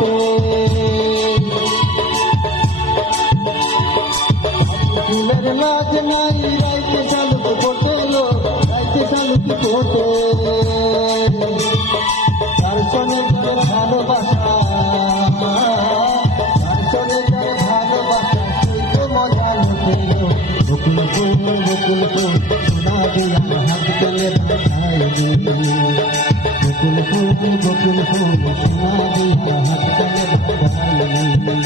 ফোটে। ফুলের লাজ নাই রাইতে শালুক ফোটেলো, রাইতে শালুক ফোটে। তার সনে যার ভালোবাসা, তার সনে যার ভালোবাসা সেই তো মজা লুটেলো। বকুল ফুল বকুল ফুল সোনা দিয়া হাত গলে বাঁধাইলি। বকুল ফুল বকুল ফুল সোনা দিয়া হাত গলে বাঁধাইলি।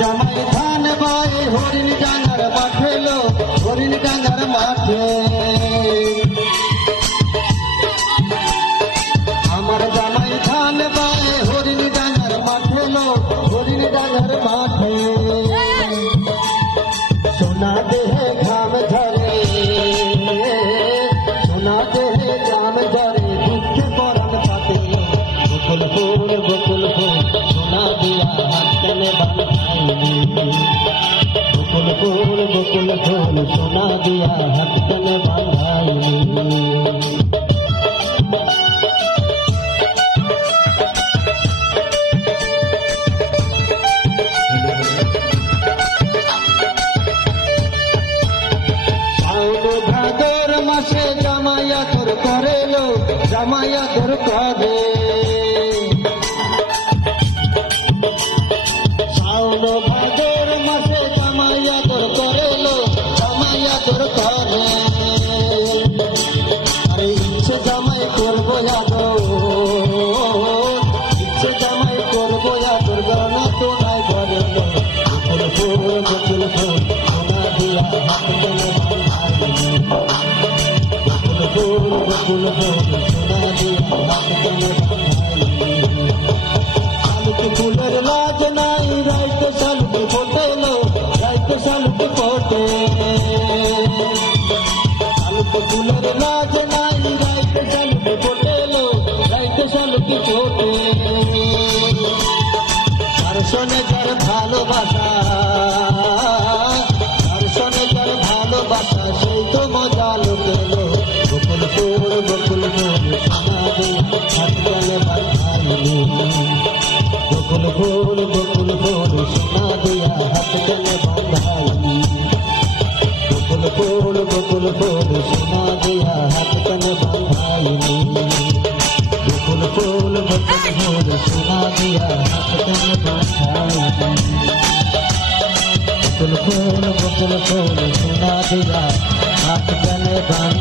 জামাই ধান বাই হরিণ ডাঙ্গার মাঠে লো, হরিণ ডাঙ্গার মাঠে। আমার জামাই ধান বাই হরিণ ডাঙ্গার মাঠে লো, হরিণ ডাঙ্গার মাঠে। সোনা দেহে ঘাম ধরে, সোনা দেহে ঘাম ধরে, দুঃখে পরাণ পাতে। বকুল ফুল বকুল ফুল সোনা দিয়া হাত গলে বাঁধাইলি। বকুল ফুল বকুল ফুল সোনা দিয়া হাত গলে বাঁধাইলি। শাওন ভাদর মাসে জামাইয়া তোর করেলো, জামাইয়া তোর করে। শাওন ভাদর মাসে জামাইয়া তোর করেলো, জামাইয়া তোর করে। আরে ইচ্ছে জামাই করবো যাবো, ইচ্ছে জামাই করবো যাবো, গনা তো নাই করেলো। বকুল ফুল বকুল ফুল সোনা দিয়া হাত গলে বাঁধাইলি। বকুল ফুল বকুল ফুল সোনা দিয়া হাত গলে বাঁধাইলি। শালুক ফুলের লাজ নাই রাইতে শালুক ফোটেলো, রাইতে শালুক ফোটে। শালুক ফুলের লাজ নাই রাইতে শালুক ফোটেলো, রাইতে শালুক ফোটে। তার সনে যার ভালোবাসা, তার সনে যার ভালোবাসা সেই তো মজা লুটেলো। বকুল ফুল বকুল ফুল সোনা দিয়া হাত গলে বাঁধাইলি। বকুল ফুল বকুল ফুল সোনা দিয়া হাত গলে বাঁধাইলি। বকুল ফুল বকুল ফুল সোনা দিয়া হাত গলে বাঁধাইলি। বকুল ফুল বকুল ফুল সোনা দিয়া হাত গলে বাঁধাইলি। বকুল ফুল বকুল ফুল সোনা দিয়া হাত গলে বাঁধাইলি।